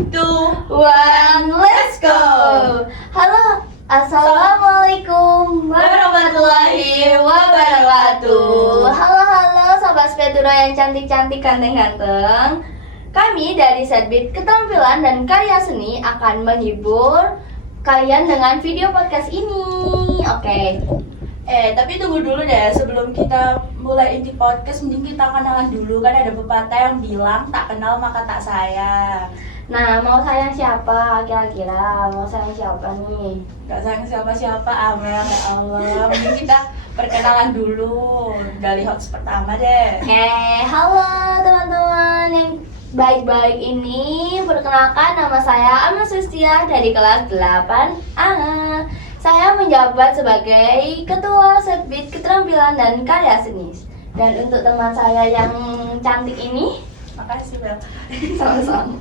2, 1, let's go! Halo, assalamualaikum warahmatullahi wabarakatuh. Halo sobat Speduro yang cantik-cantik, ganteng-ganteng. Kami dari Setbit Keterampilan dan Karya Seni akan menghibur kalian dengan video podcast ini. Oke. Tapi tunggu dulu deh, sebelum kita mulai inti podcast, mending kita kenalan dulu. Kan ada pepatah yang bilang, tak kenal maka tak sayang. Nah, mau sayang siapa kira-kira? Mau sayang siapa nih? Gak sayang siapa-siapa, Amel, ya Allah. Mending kita perkenalan dulu dari host pertama deh. Halo teman-teman yang baik-baik ini. Perkenalkan, nama saya Amel Sustia dari kelas 8A. Saya menjabat sebagai Ketua Setbit Keterampilan dan Karya Seni. Dan untuk teman saya yang cantik ini, Makasih, Bel. sama-sama.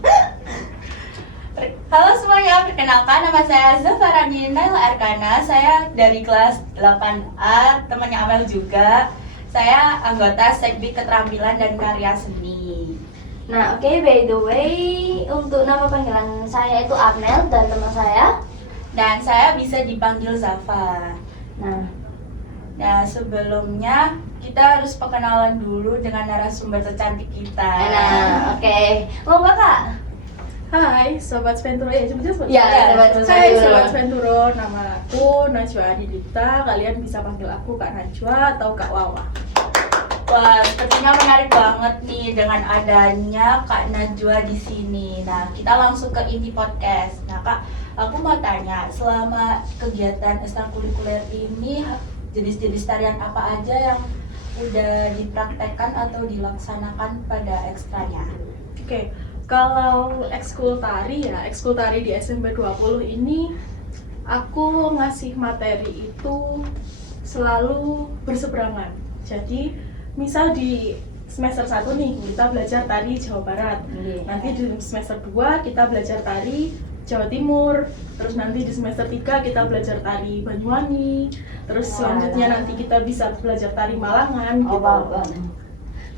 Halo semuanya, perkenalkan nama saya Zafarani Naila Arkana. Saya dari kelas 8A, temannya Amel juga. Saya anggota Setbit Keterampilan dan Karya Seni. Nah, oke, by the way, untuk nama panggilan saya itu Amel dan teman saya. Dan saya bisa dipanggil Zafa. Nah, sebelumnya kita harus perkenalan dulu dengan narasumber tercantik kita. Nah, oke. Mau Kak? Hai, Sobat Spenturo, ya sebetulnya Ya, Sobat Spenturo. Hai Sobat Spenturo, nama aku Najwa Adidita. Kalian bisa panggil aku Kak Najwa atau Kak Wawa. Wah, sepertinya menarik banget nih dengan adanya Kak Najwa di sini. Nah, kita langsung ke inti podcast. Nah, Kak, aku mau tanya, selama kegiatan ekstrakurikuler ini jenis-jenis tarian apa aja yang udah dipraktekkan atau dilaksanakan pada ekstranya? Oke, kalau ekskul tari ya, ekskul tari di SMP 20 ini aku ngasih materi itu selalu berseberangan. Jadi, misal di semester 1 nih kita belajar tari Jawa Barat. Nanti di semester 2 kita belajar tari Jawa Timur. Terus nanti di semester 3 kita belajar tari Banyuwangi. Terus selanjutnya nanti kita bisa belajar tari Malangan gitu.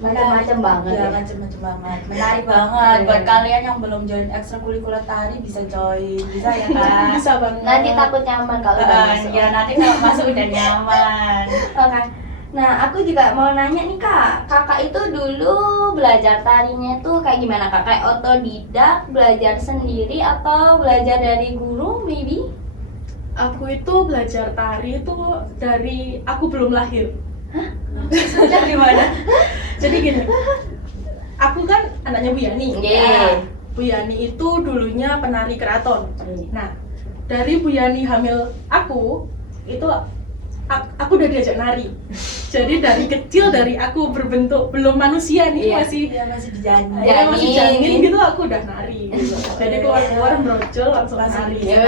Macam-macam banget Ya, ya. macam-macam banget. Menarik banget. Buat kalian yang belum join ekstrakurikuler tari bisa join, bisa ya Kak? Bisa banget. Nanti takut nyaman kalau udah masuk. Ya, nanti kalau masuk udah nyaman. Oke. Nah, aku juga mau nanya nih Kak, kakak itu dulu belajar tarinya tuh kayak gimana Kak? Kayak otodidak, belajar sendiri atau belajar dari guru maybe? Aku itu belajar tari itu dari aku belum lahir. Maksudnya gimana? Jadi gini, aku kan anaknya Bu Yani. Iya. Bu Yani itu dulunya penari keraton. Nah, dari Bu Yani hamil aku itu aku udah diajak nari. Jadi dari kecil, dari aku berbentuk belum manusia nih, Iya. masih Masih dijanin. ya masih Janin. janin gitu, aku udah nari gitu. Jadi keluar brojol langsung nari. Iya.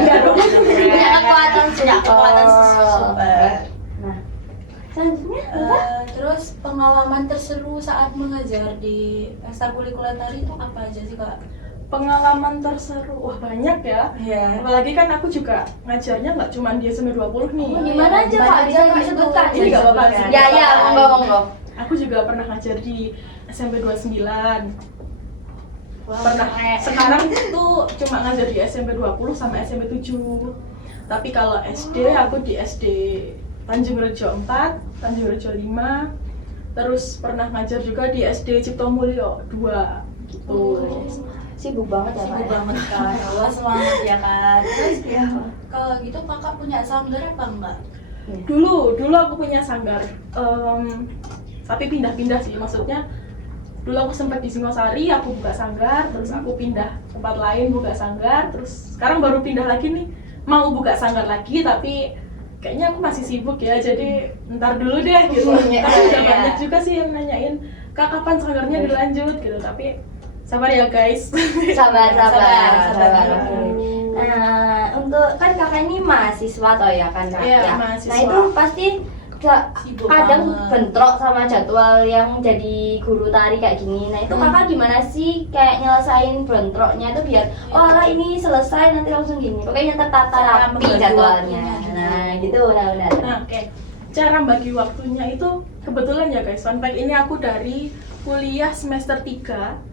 Enggak dong. Punya kekuatan Punya kekuatan super. super. Nah, selanjutnya apa? Terus pengalaman terseru saat mengajar di ekstrakurikuler tari itu apa aja sih Kak? Pengalaman terseru, wah banyak ya. Iya. Apalagi kan aku juga ngajarnya nggak cuma di SMP 20 nih. Di mana aja Kak? Bisa disebutkan? Ini nggak apa-apa sih. Ya, monggo. Aku juga pernah ngajar di SMP 29. Wah, Pernah. keren. Sekarang tuh cuma ngajar di SMP 20 sama SMP 7. Tapi kalau SD, aku di SD Tanjung Rejo 4, Tanjung Rejo 5. Terus pernah ngajar juga di SD Cipto Mulyo 2 gitu. Sibuk banget ya Pak. Sibuk banget kan, Allah semangat ya kan. Terus kalau gitu kakak punya sanggar apa enggak? Dulu aku punya sanggar. Tapi pindah-pindah sih, maksudnya dulu aku sempat di Singosari, aku buka sanggar, terus aku pindah tempat lain buka sanggar, terus sekarang baru pindah lagi nih, mau buka sanggar lagi, tapi kayaknya aku masih sibuk ya, jadi ntar dulu deh gitu. Tapi udah banyak juga sih yang nanyain, Kak kapan sanggarnya dilanjut gitu, tapi sabar ya guys. Sabar. Sabar. Nah, untuk kan kakak ini mahasiswa toh ya kan Kak? Iya, Ya. mahasiswa. Nah itu pasti Sibuk kadang banget. bentrok sama jadwal yang jadi guru tari kayak gini. Nah itu kakak gimana sih kayak nyelesain bentroknya itu biar oh ala ini selesai nanti langsung gini. Pokoknya tertata Cara rapi membagi jadwalnya. waktunya. Nah gitu benar. Nah, oke. Cara bagi waktunya itu kebetulan ya guys, fun fact ini aku dari kuliah semester 3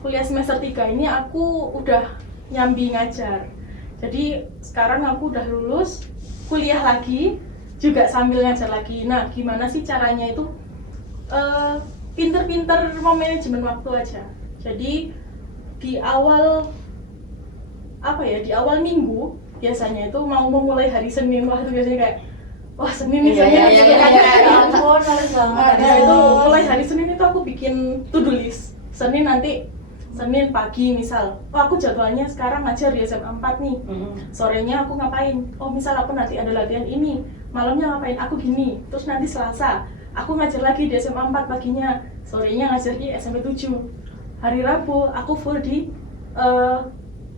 kuliah semester 3 ini aku udah nyambi ngajar. Jadi sekarang aku udah lulus, kuliah lagi, juga sambil ngajar lagi. Nah, gimana sih caranya itu? Pinter-pinter manajemen waktu aja. Jadi di awal di awal minggu biasanya itu mau memulai hari Senin, wah itu biasanya kayak wah Senin nih, Senin. Ya ampun, males banget. Nah, itu mulai hari Senin itu aku bikin to-do list. Senin pagi misal, aku jadwalnya sekarang ngajar di SMA 4 nih. Sorenya aku ngapain? Oh, misal aku nanti ada latihan ini, malamnya ngapain? Aku gini. Terus nanti Selasa, aku ngajar lagi di SMA 4 paginya, sorenya ngajar di SMP 7. Hari Rabu aku full di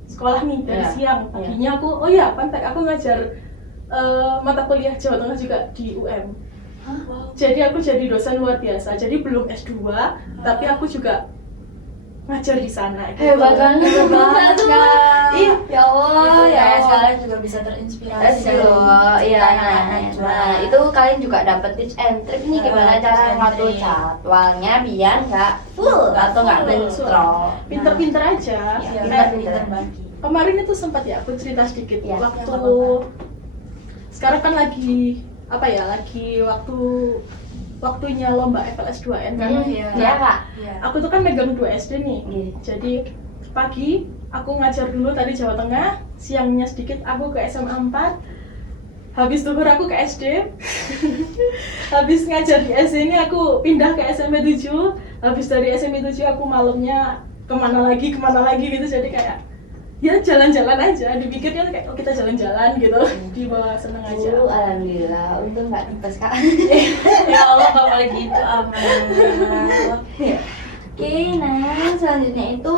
sekolah nih dari siang. Paginya aku aku ngajar mata kuliah Jawa Tengah juga di UM. Wow. Jadi aku jadi dosen luar biasa. Jadi belum S2, tapi aku juga ngajar di sana. Hebat banget Kak. Iya, ya Allah, Itu ya ya, Allah. kalian juga bisa terinspirasi. Iya, Najwa. nah itu kalian juga dapat tips and trick nih gimana Tips cara and ngatur trick. jadwalnya biar nggak full atau nggak bentrok. Pinter-pinter aja. Iya, Kayak pinter bagi. kemarin itu sempat ya aku cerita sedikit Iya, waktu nggak apa-apa. sekarang kan lagi waktunya lomba FLS 2N kan. Iya. Iya kak. Iya. Aku tuh kan megang 2 SD nih. Iya. Jadi pagi aku ngajar dulu tadi Jawa Tengah, siangnya sedikit aku ke SMA 4. Habis zuhur aku ke SD. Habis ngajar di SD ini aku pindah ke SMP 7. Habis dari SMP 7 aku malamnya kemana lagi gitu. Jadi kayak ya jalan-jalan aja, dipikirnya kayak oh kita jalan-jalan gitu, dibawa seneng aja. Alhamdulillah, untung nggak tipes kak. Ya Allah, nggak boleh gitu aman. Oke, nah selanjutnya itu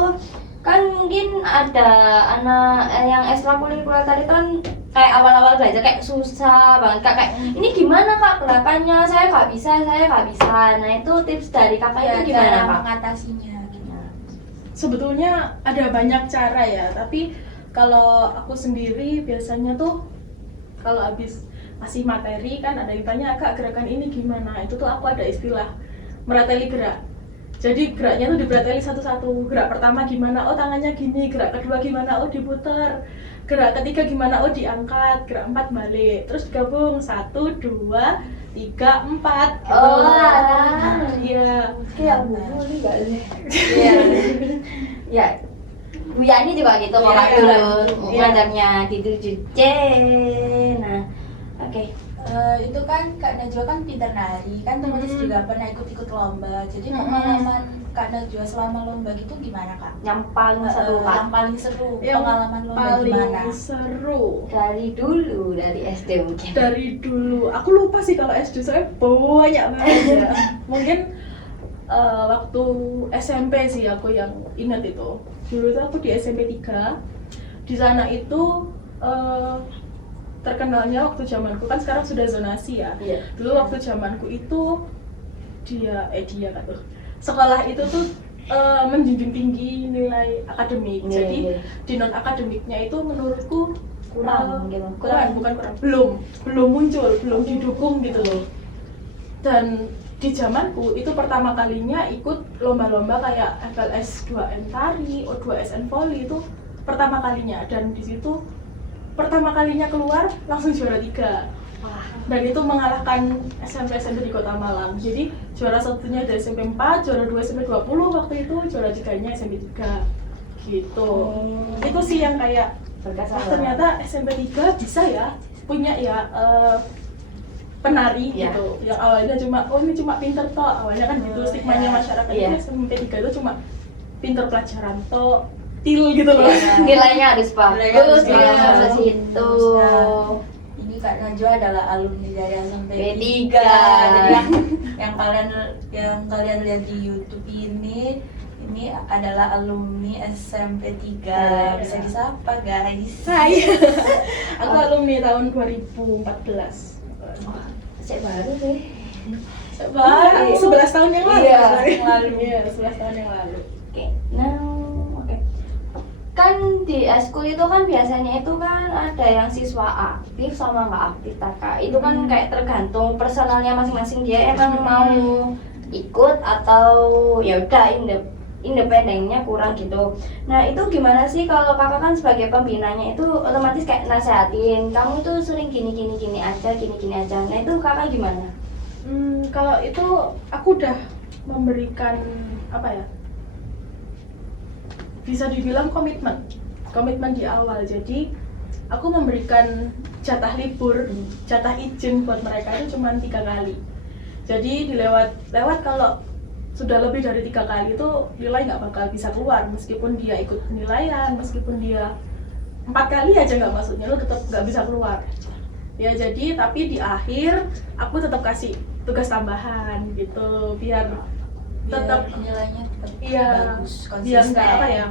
kan mungkin ada anak yang ekstrakurikuler tadi kan kayak awal-awal belajar kayak susah banget kak, kayak ini gimana kak gerakannya, saya nggak bisa. Nah itu tips dari kakak Ya, itu gimana cara kak? mengatasinya gimana? Sebetulnya ada banyak cara ya, tapi kalau aku sendiri biasanya tuh kalau habis ngasih materi kan ada yang tanya kak gerakan ini gimana, itu tuh aku ada istilah merateli gerak. Jadi geraknya tuh diberateli satu-satu. Gerak pertama gimana, oh tangannya gini. Gerak kedua gimana, oh diputar. Gerak ketiga gimana, oh diangkat. Gerak 4 balik. Terus digabung 1, 2, 3, 4 gitu. Oh alah. Iya. Kayak Bu ini nggak sih? Iya. Ya. Bu Yani juga gitu Iya, kakak dulu iya. ngajarnya gitu C. Nah, oke. Itu kan Kak Najwa kan pintar nari, kan otomatis juga pernah ikut-ikut lomba. Jadi Mm-mm. pengalaman Kak Najwa selama lomba gitu gimana Kak? Yang paling seru kak. Yang paling seru, Yang pengalaman lomba paling gimana? seru Dari SD mungkin. dari dulu, aku lupa sih kalau SD soalnya banyak banget ya. Mungkin waktu SMP sih aku yang ingat itu. Dulu tuh aku di SMP 3. Di sana itu terkenalnya waktu zamanku kan sekarang sudah zonasi ya. Iya. Dulu waktu zamanku itu dia kan tuh. Sekolah itu tuh menjunjung tinggi nilai akademik. Iya, Jadi iya. di non akademiknya itu menurutku Kurang gitu. belum muncul, belum didukung gitu loh. Dan di zamanku itu pertama kalinya ikut lomba-lomba kayak FLS 2N tari, O2SN volley itu pertama kalinya, dan di situ pertama kalinya keluar langsung juara 3. Wah. Dan itu mengalahkan SMP-SMP di Kota Malang. Jadi juara satunya dari SMP 4, juara 2 SMP 20 waktu itu, juara 3-nya SMP 3 gitu. Itu sih yang kayak Berkesan. ternyata SMP 3 bisa ya punya ya penari Iya. gitu. Yang awalnya cuma ini cuma pinter toh, awalnya kan gitu stigmanya Iya. masyarakat Iya. itu SMP 3 itu cuma pinter pelajaran toh, til gitu loh. Iya. Nilainya harus Nilainya harus bagus, nilainya bagus. harus situ. Nah, ini Kak Najwa adalah alumni dari SMP P3. 3. Jadi yang kalian lihat di YouTube ini adalah alumni SMP 3. Bisa disapa guys. Hai. Aku alumni tahun 2014. Cek baru sih. Baru. 11 tahun yang lalu. Iya, yang lalu. Iya, 11 tahun yang lalu. Oke, nah, oke. Kan di eskul itu kan biasanya itu kan ada yang siswa aktif sama nggak aktif kakak. Itu kan kayak tergantung personalnya masing-masing, dia emang mau ikut atau ya udah independennya kurang gitu. Nah itu gimana sih kalau kakak kan sebagai pembinanya itu otomatis kayak nasehatin kamu tuh sering gini aja. Nah itu kakak gimana? Kalau itu aku udah memberikan apa ya? Bisa dibilang komitmen di awal. Jadi aku memberikan jatah libur, jatah izin buat mereka itu cuma 3 kali. Jadi lewat kalau sudah lebih dari 3 kali itu nilai nggak bakal bisa keluar, meskipun dia ikut penilaian, meskipun dia 4 kali aja nggak masuknya, lo tetap nggak bisa keluar. Ya jadi tapi di akhir aku tetap kasih tugas tambahan gitu biar tetap nilainya tetap iya, bagus, biar konsisten. nggak apa ya,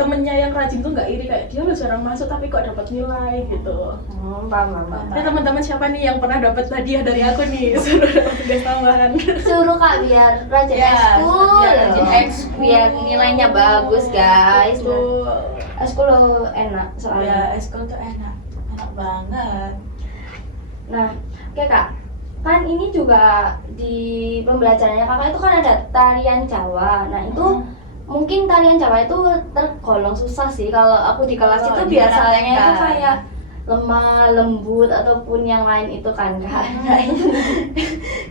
temennya yang rajin tuh nggak iri kayak dia lo jarang masuk tapi kok dapat nilai gitu. Paham. Nah teman-teman siapa nih yang pernah dapat hadiah dari aku nih suruh dapat tugas tambahan? Suruh kak biar rajin Ya, ekskul, biar rajin ekskul. biar nilainya bagus guys. Betul. Ekskul lo enak Ya, soalnya. ekskul tuh enak banget. Nah, oke kak, kan ini juga di pembelajarannya kakak itu kan ada tarian Jawa. Nah itu mungkin tarian Jawa itu tergolong susah sih kalau aku di kelas itu biasanya itu kayak lemah, lembut ataupun yang lain itu kan kak. Nah, itu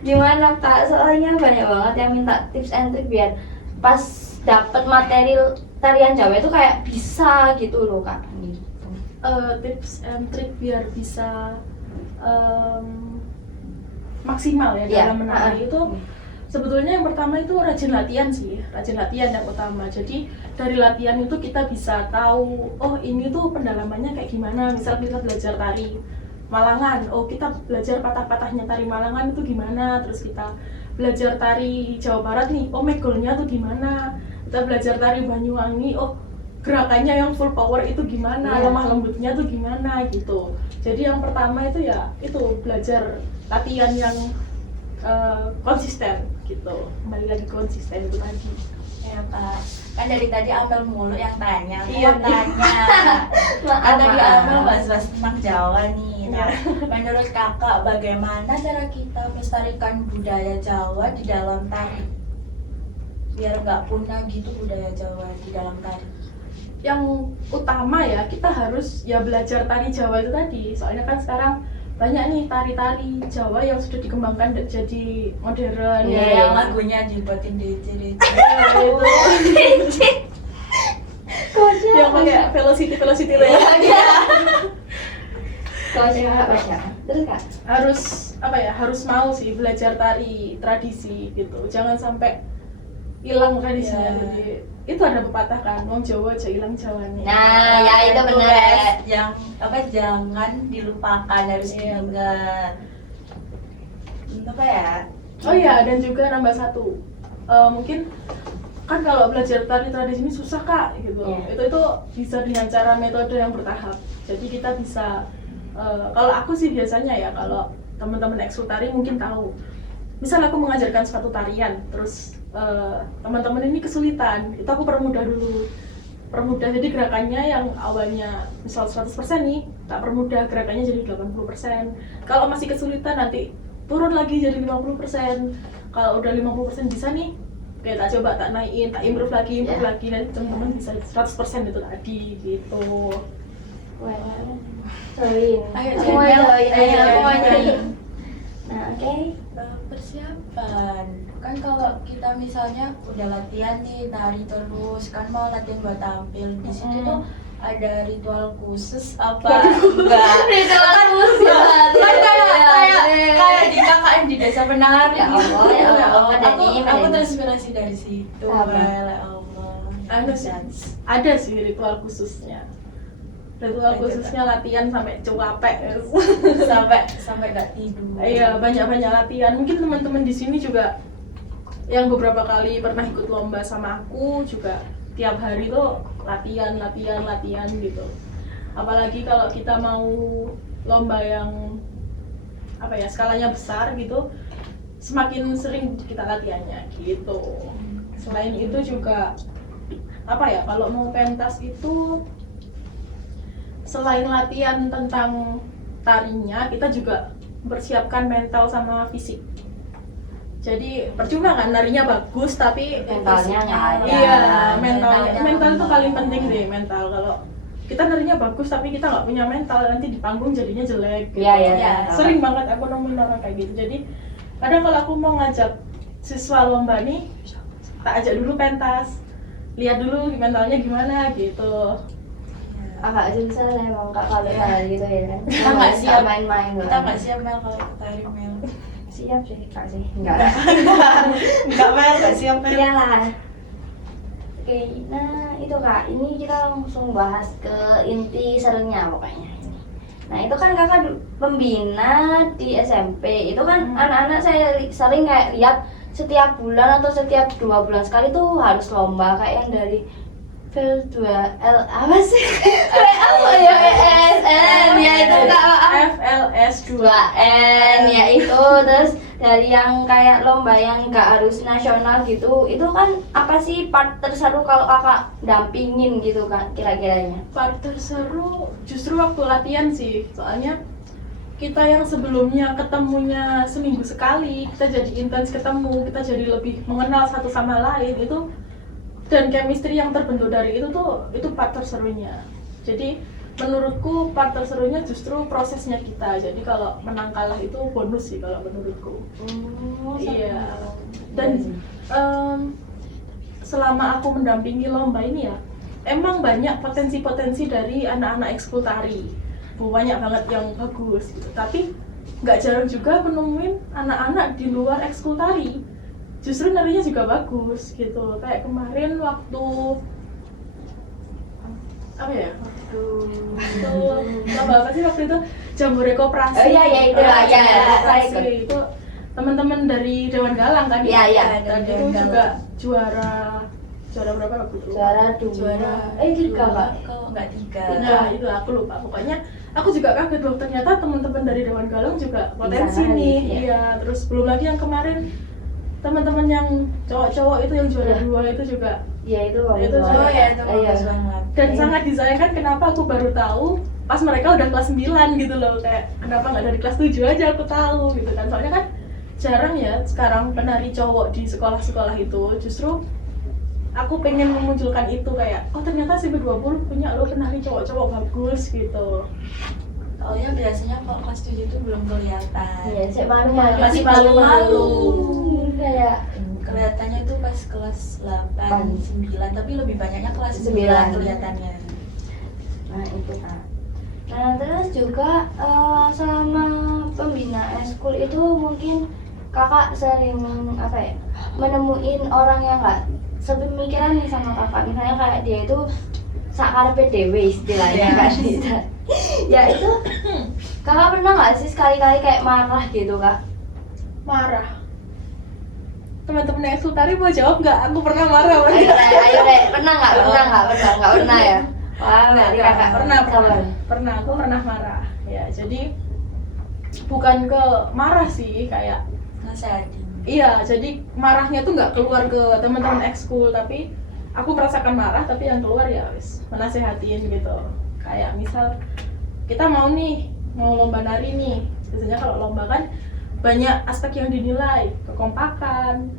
gimana kak? Soalnya banyak banget yang minta tips and trick biar pas dapet materi tarian Jawa itu kayak bisa gitu loh kak. Gitu. Tips and trick biar bisa maksimal ya Iya, dalam menari itu sebetulnya yang pertama itu rajin latihan yang utama. Jadi dari latihan itu kita bisa tahu oh ini tuh pendalamannya kayak gimana. Misal kita belajar tari Malangan, oh kita belajar patah-patahnya tari Malangan itu gimana. Terus kita belajar tari Jawa Barat nih, oh megolnya tuh gimana. Kita belajar tari Banyuwangi, oh gerakannya yang full power itu gimana, lemah lembutnya tuh gimana gitu. Jadi yang pertama itu ya itu belajar latihan yang konsisten gitu. Kembali lagi konsisten itu tadi. Ya kak, kan dari tadi Amel mulu yang tanya. Aku Iya, mau tanya. Kan tadi Amel bahas-bahas tentang Jawa nih. Nah, menurut kakak bagaimana cara kita melestarikan budaya Jawa di dalam tari? Biar nggak punah gitu budaya Jawa di dalam tari. Yang utama ya kita harus ya belajar tari Jawa itu tadi. Soalnya kan sekarang banyak nih tari-tari Jawa yang sudah dikembangkan jadi modern. Ya, ya. yang lagunya dibuatin DC. Yang pakai velocity itu ya. Terus kak? Harus mau sih belajar tari tradisi gitu. Jangan sampai hilang tradisinya. Ya. Jadi itu ada pepatah kan, wong Jawa aja hilang Jawanya. Nah, ya itu benar. Yang jangan dilupakan, harus diingat. Apa ya? Oh iya, dan juga nambah satu. Mungkin kan kalau belajar tari tradisi ini susah kak gitu. Itu bisa dengan cara metode yang bertahap. Jadi kita bisa kalau aku sih biasanya ya, kalau teman-teman ekskul tari mungkin tahu. Misal aku mengajarkan suatu tarian, terus teman-teman ini kesulitan, itu aku permudah dulu. Jadi gerakannya yang awalnya misal 100% nih, tak permudah gerakannya jadi 80%. Kalau masih kesulitan nanti turun lagi jadi 50%. Kalau udah 50% bisa nih, oke tak coba tak naikin, tak improve lagi, nanti teman-teman bisa 100% itu tadi gitu. Join. Ayo, Aku mau join. Aku mau join. join. Nah, oke. Persiapan kan kalau kita misalnya udah latihan nih tari terus kan mau latihan buat tampil di situ tuh ada ritual khusus apa enggak? Ritual khusus. Kan kayak di KKN di desa penari. Ya Allah, ya Allah. Aku terinspirasi dari situ. Ya Allah. Ada sih ritual khususnya. Khususnya latihan sampai cuapek, sampai nggak tidur. Iya, banyak latihan. Mungkin teman-teman di sini juga yang beberapa kali pernah ikut lomba sama aku juga tiap hari tuh latihan gitu. Apalagi kalau kita mau lomba yang skalanya besar gitu, semakin sering kita latihannya gitu. Selain itu juga kalau mau pentas itu selain latihan tentang tarinya, kita juga mempersiapkan mental sama fisik. Jadi percuma kan narinya bagus tapi Mentalnya nggak ada. Iya, Mentalnya mental itu paling lemah. penting sih, mental. Kalau kita narinya bagus tapi kita nggak punya mental, nanti di panggung jadinya jelek gitu. Iya, iya, Iya. Sering banget aku nemuin orang kayak gitu. Jadi kadang kalau aku mau ngajak siswa lomba nih, tak ajak dulu pentas, lihat dulu mentalnya gimana gitu. Agak susah lah emang Kak kalau hal gitu ya kan. Kita nggak siap main-main Kita nggak siap Mel kalau tari Mel. siap sih Kak sih. Enggak. Enggak Mel, nggak siap Mel. Iyalah. Oke, nah itu Kak, ini kita langsung bahas ke inti serunya pokoknya. Nah itu kan kakak pembina di SMP, itu kan anak-anak saya sering kayak lihat setiap bulan atau setiap 2 bulan sekali tuh harus lomba kayak yang dari FL2L apa sih? apa ya ESN ya itu kak FLS 2. 2N ya itu terus dari yang kayak lomba yang nggak harus nasional gitu itu kan apa sih part terseru kalau kakak dampingin gitu kan kira-kiranya? Part terseru justru waktu latihan sih, soalnya kita yang sebelumnya ketemunya seminggu sekali, kita jadi intens ketemu, kita jadi lebih mengenal satu sama lain itu, dan chemistry yang terbentuk dari itu part terserunya. Jadi menurutku part terserunya justru prosesnya kita. Jadi kalau menang kalah itu bonus sih kalau menurutku. Iya. Dan selama aku mendampingi lomba ini ya, emang banyak potensi-potensi dari anak-anak ekskul tari. Banyak banget yang bagus gitu. Tapi nggak jarang juga menemuin anak-anak di luar ekskul tari. Justru narinya juga bagus gitu. Kayak kemarin waktu apa ya? Waktu lomba apa sih waktu itu? Jambore Koperasi. Oh iya iya itu lah ya saya ikut. Itu teman-teman dari Dewan Galang kan? Iya iya. Dan itu juga juara berapa waktu itu? Juara 2 3 kak. Kalau nggak 3. Nah itu aku lupa. Pokoknya aku juga kaget loh, ternyata teman-teman dari Dewan Galang juga potensi Bisa nih. nari, ya. Iya, terus belum lagi yang kemarin teman-teman yang cowok-cowok itu yang juara Iya. 2 itu juga. Iya itu Itu bagus. Oh ya, itu Iya. bagus banget. Dan Iya. sangat disayangkan kenapa aku baru tahu pas mereka udah kelas 9 gitu loh. Kayak kenapa nggak dari kelas 7 aja aku tahu gitu kan. Soalnya kan jarang ya sekarang penari cowok di sekolah-sekolah itu. Justru aku pengen memunculkan itu kayak, oh ternyata CB20 punya lo penari cowok-cowok bagus gitu. Soalnya biasanya kalau kelas 7 itu belum kelihatan. Iya, saya malu-malu. Masih malu-malu. Kayak Kelihatannya itu pas kelas 8, 9, tapi lebih banyaknya kelas 9 9. kelihatannya. nah itu Kak. Nah terus juga selama pembina eskul itu mungkin kakak sering apa ya menemuin orang yang nggak sepemikiran nih sama kakak, misalnya kayak dia itu sakarepe dhewe istilahnya kan gitu. Ya itu kakak pernah nggak sih sekali-kali kayak marah gitu kak? Marah. Teman-teman ekskul tari mau jawab nggak? Aku pernah marah. Ayo deh, pernah nggak pernah ya? Wah berarti kakak Pernah, aku pernah marah. Ya, jadi bukan ke marah sih, kayak Nasehatin. iya, jadi marahnya tuh nggak keluar ke teman-teman ekskul, tapi aku merasakan marah, tapi yang keluar ya wis menasehatin gitu. Kayak misal kita mau lomba nari nih. Biasanya kalau lomba kan banyak aspek yang dinilai, kekompakan,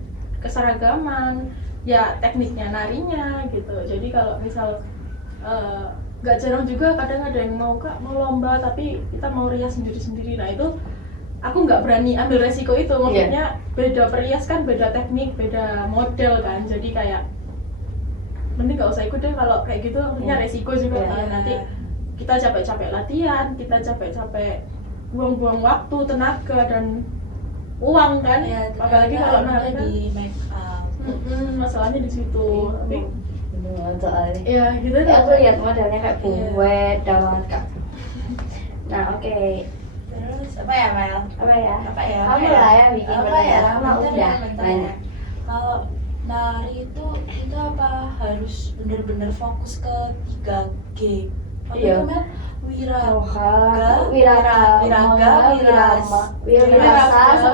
keseragaman, ya tekniknya narinya gitu. Jadi kalau misal nggak jarang juga kadang ada yang mau lomba tapi kita mau rias sendiri-sendiri. Nah itu aku nggak berani ambil resiko itu, maksudnya beda perias kan, beda teknik, beda model kan, jadi kayak mending nggak usah ikut deh kalau kayak gitu, maksudnya resiko juga kan. Nanti kita capek-capek latihan, kita capek-capek buang-buang waktu, tenaga, dan uang kan, Ya, apalagi kalau nari kan di make up. masalahnya di situ. Tapi Bener soalnya. ya gitu Ya, deh. aku lihat modelnya kayak buwet banget kak. Nah oke, Terus apa ya Mel? apa ya? Apa ya? Kamu lah ya bikin Apa bener. ya? Aku mah Bentar udah ya, bentar ya. banyak. Kalau nari itu kita apa harus bener-bener fokus ke 3G. Apa Iya. itu Mel? Wiraga,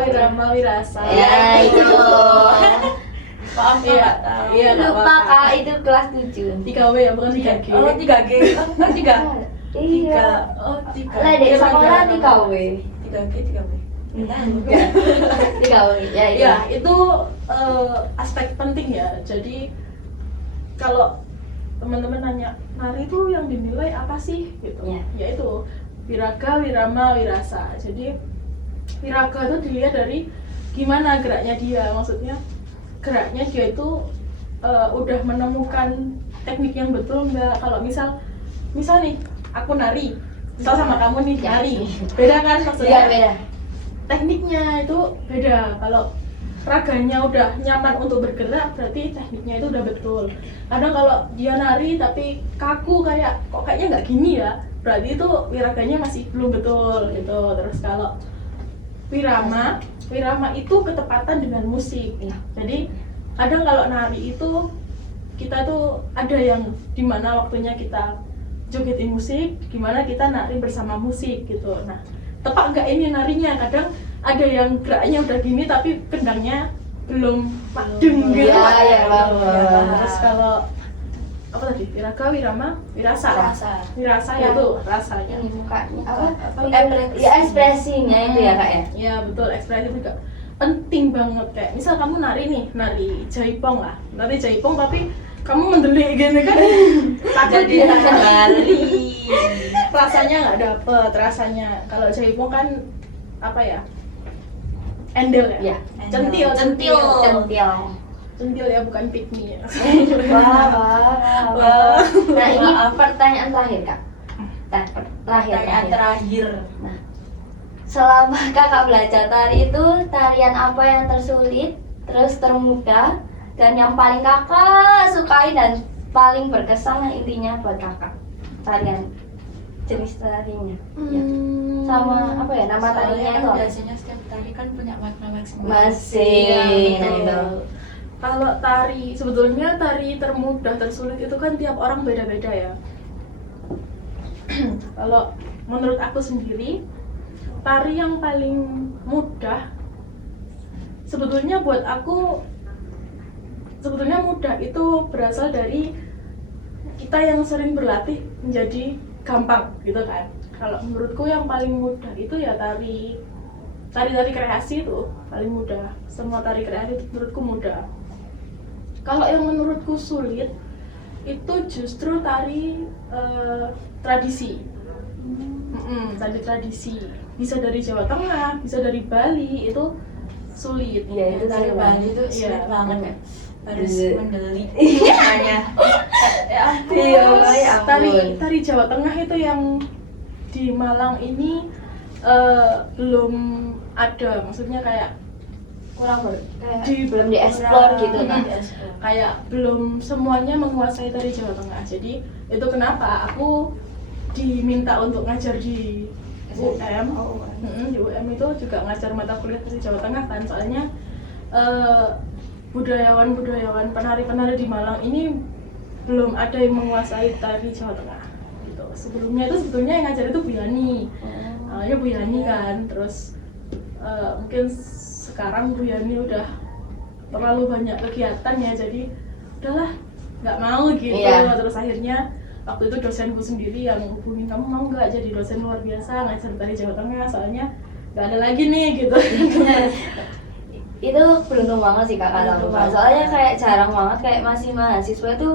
Wirama, wirasa. Ya itu. Maaf Iya, nggak tahu. iya, nggak Lupa apa-apa. kak, itu kelas 7. 3W ya, bukan 3G. Oh 3G. Oh 3. Iya. Oh 3. Lah dek sekolah di KW. 3G 3W. Ya, Ya, itu aspek penting ya. Jadi kalau teman-teman nanya nari itu yang dinilai apa sih gitu, Ya. yaitu wiraga, wirama, wirasa. Jadi wiraga itu dilihat dari gimana geraknya dia, maksudnya geraknya dia itu udah menemukan teknik yang betul nggak. Kalau misal nih aku nari, misal sama kamu nih nari, beda kan maksudnya? Iya, beda. Tekniknya itu beda. Kalau raganya udah nyaman untuk bergerak, berarti tekniknya itu udah betul. Kadang kalau dia nari tapi kaku, kayaknya nggak gini ya, berarti itu wiraganya masih belum betul gitu. Terus kalau wirama itu ketepatan dengan musik. Jadi kadang kalau nari itu kita tuh ada yang dimana waktunya kita jogetin musik, gimana kita nari bersama musik gitu. Nah, tepat nggak ini narinya? Kadang ada yang geraknya udah gini tapi kendangnya belum padeng gitu. Iya, Terus kalau apa tadi? Wiraga, wirama, wirasa. Wirasa ya tuh rasanya. Ini mukanya apa? Ekspresi. Ya, ekspresinya itu ya kak ya. Ya betul, ekspresi juga penting banget. Kayak misal kamu nari nih, nari jaipong lah, nari jaipong tapi kamu mendelik gini kan takut Jadi ya. Bali. Rasanya nggak dapet rasanya. Kalau jaipong kan apa ya, endel ya, Iya. centil Centil. centil ya, bukan pick me ya. Wah. Nah, ini pertanyaan terakhir kak. Pertanyaan terakhir. Nah, selama kakak belajar tari itu, tarian apa yang tersulit, terus termudah, dan yang paling kakak sukai dan paling berkesan intinya buat kakak? Tarian, jenis tarinya. Ya. Sama apa ya, nama tarinya Soalnya itu kan apa? biasanya setiap tari kan punya makna masing-masing. Masing. Iya, Nah, betul. itu. Kalau tari, sebetulnya tari termudah, tersulit itu kan tiap orang beda-beda ya. Kalau menurut aku sendiri, tari yang paling mudah sebetulnya buat aku, sebetulnya mudah itu berasal dari kita yang sering berlatih menjadi gampang gitu kan. Kalau menurutku yang paling mudah itu ya tari kreasi itu paling mudah. Semua tari kreasi itu menurutku mudah. Kalau yang menurutku sulit itu justru tari tradisi. Tari tradisi bisa dari Jawa Tengah, bisa dari Bali, itu sulit. Iya, itu Tari sulit Bali itu Iya. sulit banget ya. Harus Iya. mendelik Iya. namanya. Ya ampun. Iya, ya ampun. Tari Jawa Tengah itu yang di Malang ini belum ada, maksudnya kayak Kurang kayak Di- belum dieksplor gitu kan. kayak belum semuanya menguasai tari Jawa Tengah. Jadi itu kenapa aku diminta untuk ngajar di UM. Di UM itu juga ngajar mata kuliah tari Jawa Tengah kan, soalnya budayawan penari-penari di Malang ini belum ada yang menguasai tari Jawa Tengah gitu. Sebelumnya itu sebetulnya yang ngajar itu Bu Yani. Awalnya Bu Yani kan, terus mungkin sekarang Bu Yani udah terlalu banyak kegiatan ya, jadi udahlah nggak mau gitu. Iya. Terus akhirnya waktu itu dosenku sendiri yang hubungin, kamu mau nggak jadi dosen luar biasa ngajar tari Jawa Tengah, soalnya nggak ada lagi nih gitu. Itu beruntung banget sih kakak Beruntung sama banget. soalnya kayak jarang banget kayak masih mahasiswa itu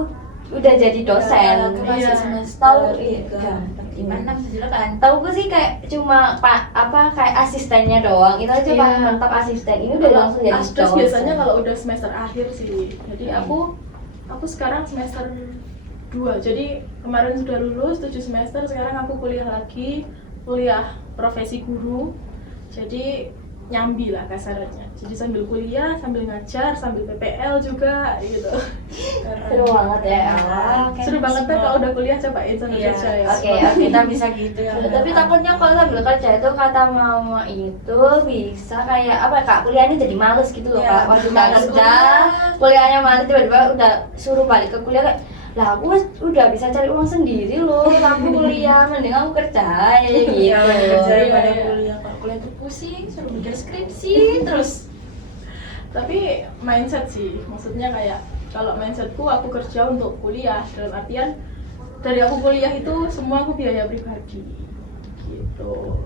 udah jadi dosen. Aku masih Iya. semester Tahu, 3, 5, 6, 7 kan. Tahu gue sih kayak cuma kayak asistennya doang, itu aja Iya. paling mentok asisten, ini udah langsung jadi Asdos dosen. biasanya kalau udah semester akhir sih. Jadi aku sekarang semester 2. Jadi kemarin sudah lulus 7 semester, sekarang aku kuliah lagi, kuliah profesi guru. Jadi nyambi lah kasarnya. Jadi sambil kuliah, sambil ngajar, sambil PPL juga gitu. Seru banget ya. Seru banget kan kalau udah kuliah, cobain sambil Iya. kerja ya. Oke, Kita bisa gitu ya. Tapi takutnya kalau sambil kerja itu kata mama itu bisa kayak apa ya, kak, kuliahnya jadi males gitu loh. Iya, Kak, waktu kita males kerja kuliah. kuliahnya males, tiba-tiba udah suruh balik ke kuliah kayak, lah aku udah bisa cari uang sendiri loh, aku kuliah mending aku kerja ya gitu. Iya, kerja daripada Iya. kuliah. Kalau kuliah tuh pusing, suruh mikir skripsi terus. Tapi mindset sih, maksudnya kayak kalau mindsetku aku kerja untuk kuliah, dalam artian dari aku kuliah itu semua aku biaya pribadi gitu.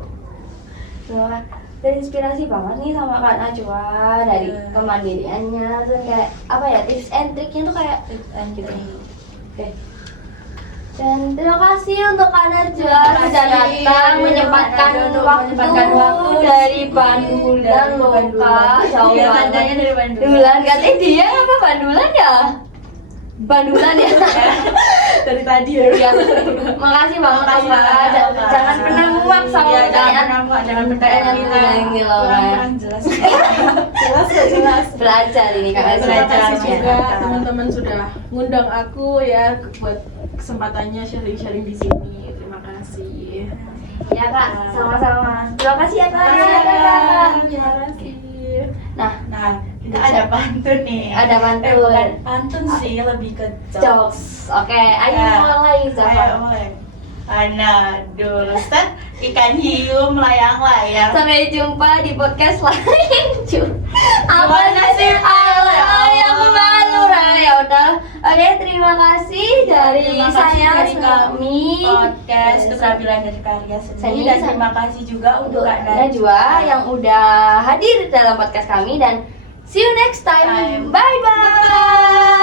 Wah, terinspirasi banget nih sama Kak Najwa dari Iya. kemandiriannya, terus kayak apa ya, tips and triknya tuh kayak Tips and gitu. trick. Oke. Dan terima kasih untuk Kak Najwa Terima sudah kasih datang menyempatkan Kak Najwa waktu, menyempatkan waktu dari di sini. Bandulan Dari loh Bandulan. Kak, jauh Iya, banget. katanya dari Bandulan. Bandulan, katanya dia apa Bandulan ya? Bandulan ya. Dari tadi ya. Iya. Makasih banget Makasih Kak. banget, Kak. Jangan pernah muak sama Iya, jangan pertanyaan. pernah muak dengan pertanyaan kita. Ini loh, Kurang jelas. Jelas ya, jelas. Belajar ini Kak Najwa. Terima kasih Belajar, juga ya. teman-teman sudah ngundang aku ya buat kesempatannya sharing-sharing di sini. Terima kasih. Ya Kak, sama-sama. Terima kasih ya Kak. Terima kasih, Ya, Kak. Terima kasih. Nah, Nah, kita ada pantun nih. Ada pantun. Bukan pantun sih, lebih ke jokes. jokes. Oke, ayo Ya. mulai Ayo Zafa. mulai. Ana dulu set ikan hiu melayang-layang. Sampai jumpa di podcast lain. Apa Gimana sih? Ay, aku malu Ray. Ya udah. Oke, terima kasih dari Terima kasih saya dari kami podcast keterampilan dari karya seni Seni, dan sama- terima kasih juga untuk Kak Najwa yang udah hadir dalam podcast kami dan see you next time. Time. Bye bye.